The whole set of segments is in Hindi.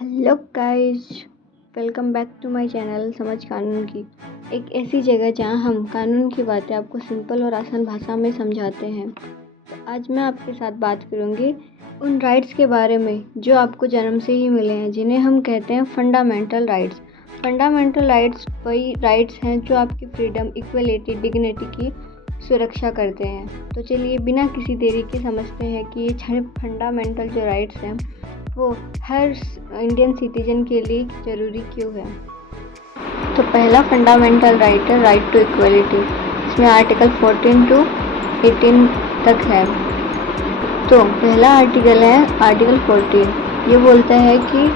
Hello guys, welcome back to my channel समझ कानून की। एक ऐसी जगह जहां हम कानून की बातें आपको सिंपल और आसान भाषा में समझाते हैं। तो आज मैं आपके साथ बात करूंगी उन राइट्स के बारे में जो आपको जन्म से ही मिले हैं, जिन्हें हम कहते हैं फंडामेंटल राइट्स। फंडामेंटल राइट्स वही राइट्स हैं जो आपकी फ्रीडम, इक्वलिटी, डिग्निटी की सुरक्षा करते हैं। तो चलिए बिना किसी देरी के समझते हैं कि ये 6 फंडामेंटल जो राइट्स हैं वो हर इंडियन सिटीजन के लिए ज़रूरी क्यों है। तो पहला फंडामेंटल राइट है राइट टू इक्वलिटी। इसमें आर्टिकल 14 टू 18 तक है। तो पहला आर्टिकल है आर्टिकल 14। ये बोलता है कि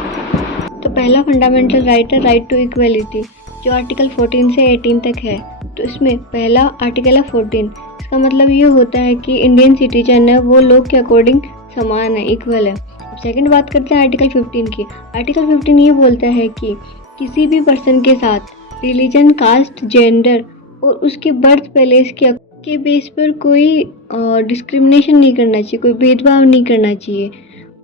पहला फंडामेंटल राइट है राइट टू इक्वलिटी, जो आर्टिकल 14 से 18 तक है। तो इसमें पहला आर्टिकल है 14। इसका मतलब ये होता है कि इंडियन सिटीजन है वो लोग के अकॉर्डिंग समान है, इक्वल है। सेकंड बात करते हैं आर्टिकल 15 की। आर्टिकल 15 ये बोलता है कि किसी भी पर्सन के साथ रिलीजन, कास्ट, जेंडर और उसके बर्थ प्लेस के बेस पर कोई डिस्क्रिमिनेशन नहीं करना चाहिए, कोई भेदभाव नहीं करना चाहिए।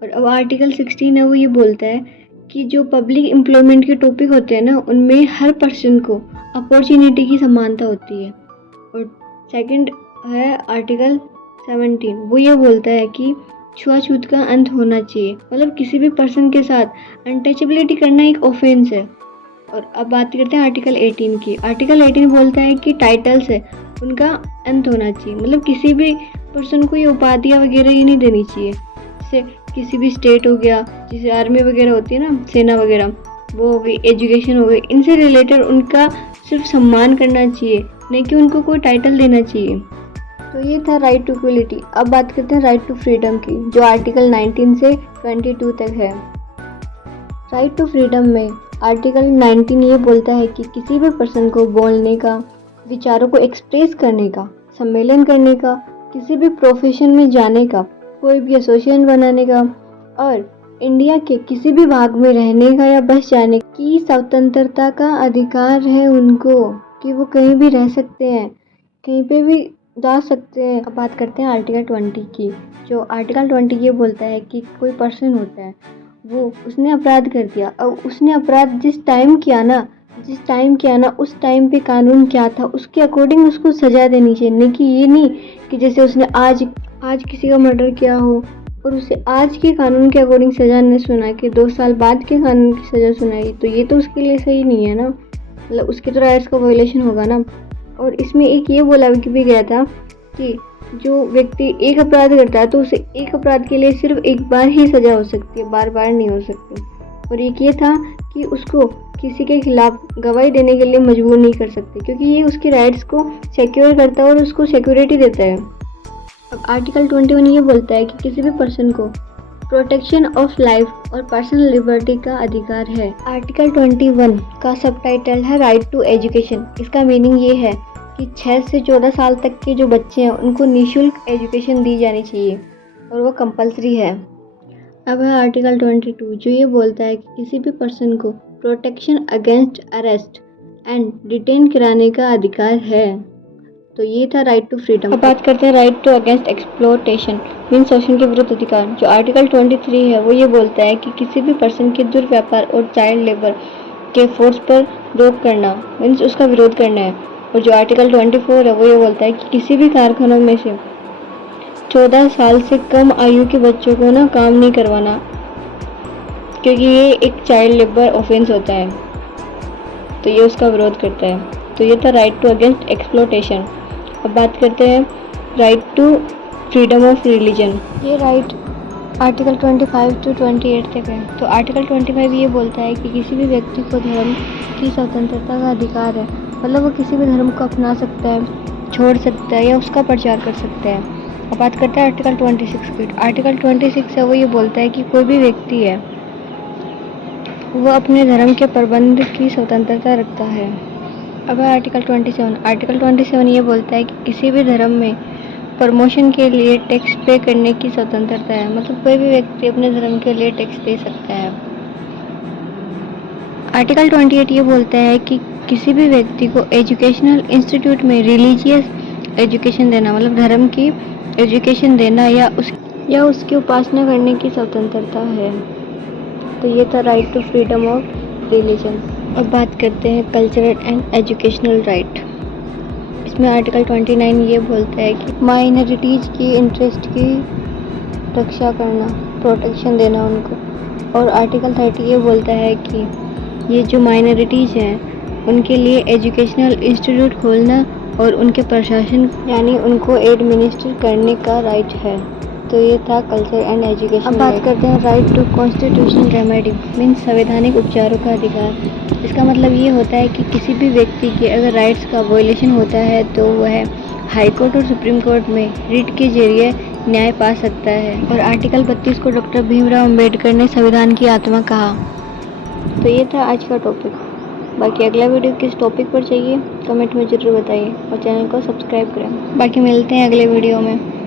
और अब आर्टिकल 16 है वो ये बोलता है कि जो पब्लिक एम्प्लॉयमेंट के टॉपिक होते हैं ना, उनमें हर पर्सन को अपॉर्चुनिटी की समानता होती है। और सेकंड है आर्टिकल 17। वो ये बोलता है कि छुआछूत का अंत होना चाहिए, मतलब किसी भी पर्सन के साथ अनटचेबिलिटी करना एक ऑफेंस है। और अब बात करते हैं आर्टिकल 18 की। आर्टिकल 18 बोलता है कि टाइटल्स है उनका अंत होना चाहिए, मतलब किसी भी पर्सन को ये उपाधियाँ वगैरह ये नहीं देनी चाहिए। जैसे किसी भी स्टेट हो गया, जैसे आर्मी वगैरह होती है ना, सेना वगैरह, वो हो गई, एजुकेशन हो गई, इनसे रिलेटेड उनका सिर्फ सम्मान करना चाहिए, नहीं कि उनको कोई टाइटल देना चाहिए। तो ये था राइट टू इक्वलिटी। अब बात करते हैं राइट टू फ्रीडम की, जो आर्टिकल 19 से 22 तक है। राइट टू फ्रीडम में आर्टिकल 19 ये बोलता है कि किसी भी पर्सन को बोलने का, विचारों को एक्सप्रेस करने का, सम्मेलन करने का, किसी भी प्रोफेशन में जाने का, कोई भी एसोसिएशन बनाने का और इंडिया के किसी भी भाग में रहने का या बस जाने की स्वतंत्रता का अधिकार है उनको, कि वो कहीं भी रह सकते हैं, कहीं पे भी जा सकते हैं। अब बात करते हैं आर्टिकल 20 की। जो आर्टिकल 20 ये बोलता है कि कोई पर्सन होता है, वो उसने अपराध कर दिया, और उसने अपराध जिस टाइम किया ना उस टाइम पे कानून क्या था उसके अकॉर्डिंग उसको सजा देनी चाहिए। नहीं कि ये नहीं कि जैसे उसने आज किसी का मर्डर किया हो और उसे आज के कानून के अकॉर्डिंग सजा नहीं सुना कि 2 साल बाद के कानून की सजा सुनाई, तो ये तो उसके लिए सही नहीं है ना, मतलब उसके तो राइट्स का वायलेशन होगा ना। और इसमें एक ये बोला भी गया था कि जो व्यक्ति एक अपराध करता है तो उसे एक अपराध के लिए सिर्फ एक बार ही सजा हो सकती है, बार बार नहीं हो सकती। और एक ये था कि उसको किसी के खिलाफ गवाही देने के लिए मजबूर नहीं कर सकते, क्योंकि ये उसके राइट्स को सिक्योर करता है और उसको सिक्योरिटी देता है। अब आर्टिकल 21 ये बोलता है कि किसी भी पर्सन को प्रोटेक्शन ऑफ लाइफ और पर्सनल लिबर्टी का अधिकार है। आर्टिकल 21 का सबटाइटल है राइट टू एजुकेशन। इसका मीनिंग ये है कि 6 से 14 साल तक के जो बच्चे हैं उनको निःशुल्क एजुकेशन दी जानी चाहिए और वो कंपलसरी है। अब है आर्टिकल 22 जो ये बोलता है कि किसी भी पर्सन को protection against arrest and detain कराने का अधिकार है। तो ये था राइट टू फ्रीडम। अब बात करते हैं right to against exploitation mean शोषण के विरुद्ध अधिकार। जो आर्टिकल 23 है वो ये बोलता है कि किसी भी पर्सन के दुर्व्यापार और चाइल्ड लेबर के फोर्स पर रोक करना मीन्स उसका विरोध करना है। और जो आर्टिकल 24 है वो ये बोलता है कि किसी भी कारखानों में से 14 साल से कम आयु के बच्चों को ना काम नहीं करवाना, क्योंकि ये एक चाइल्ड लेबर ऑफेंस होता है, तो ये उसका विरोध करता है। तो ये था राइट टू अगेंस्ट एक्सप्लोटेशन। अब बात करते हैं right to freedom of religion. ये राइट आर्टिकल 25 टू 28 तक है। तो आर्टिकल 25 ये बोलता है कि किसी भी व्यक्ति को धर्म की स्वतंत्रता का अधिकार है, मतलब वो किसी भी धर्म को अपना सकता है, छोड़ सकता है या उसका प्रचार कर सकता है। अब बात करते हैं आर्टिकल 26 की। आर्टिकल 26 है वो ये बोलता है कि कोई भी व्यक्ति है वो अपने धर्म के प्रबंध की स्वतंत्रता रखता है। अब है आर्टिकल 27। आर्टिकल 27 ये बोलता है कि किसी भी धर्म में प्रमोशन के लिए टैक्स पे करने की स्वतंत्रता है, मतलब कोई भी व्यक्ति अपने धर्म के लिए टैक्स दे सकता है। आर्टिकल 28 ये बोलता है कि किसी भी व्यक्ति को एजुकेशनल इंस्टीट्यूट में रिलीजियस एजुकेशन देना, मतलब धर्म की एजुकेशन देना या उसकी उपासना करने की स्वतंत्रता है। तो ये था right to freedom of religion. अब बात करते हैं कल्चरल एंड एजुकेशनल राइट। इसमें आर्टिकल 29 ये बोलता है कि माइनॉरिटीज़ की इंटरेस्ट की रक्षा करना, प्रोटेक्शन देना उनको। और आर्टिकल 30 ये बोलता है कि ये जो माइनॉरिटीज़ हैं उनके लिए एजुकेशनल इंस्टीट्यूट खोलना और उनके प्रशासन यानी उनको एडमिनिस्टर करने का राइट है। तो ये था कल्चर एंड एजुकेशन। अब बात करते हैं right to constitutional remedy means संवैधानिक उपचारों का अधिकार। इसका मतलब ये होता है कि किसी भी व्यक्ति के अगर राइट्स का वायलेशन होता है तो वह हाई कोर्ट और सुप्रीम कोर्ट में रिट के जरिए न्याय पा सकता है। और आर्टिकल 32 को डॉक्टर भीमराव अंबेडकर ने संविधान की आत्मा कहा। तो ये था आज का टॉपिक। बाकी अगला वीडियो किस टॉपिक पर चाहिए कमेंट में ज़रूर बताइए और चैनल को सब्सक्राइब करें। बाकी मिलते हैं अगले वीडियो में।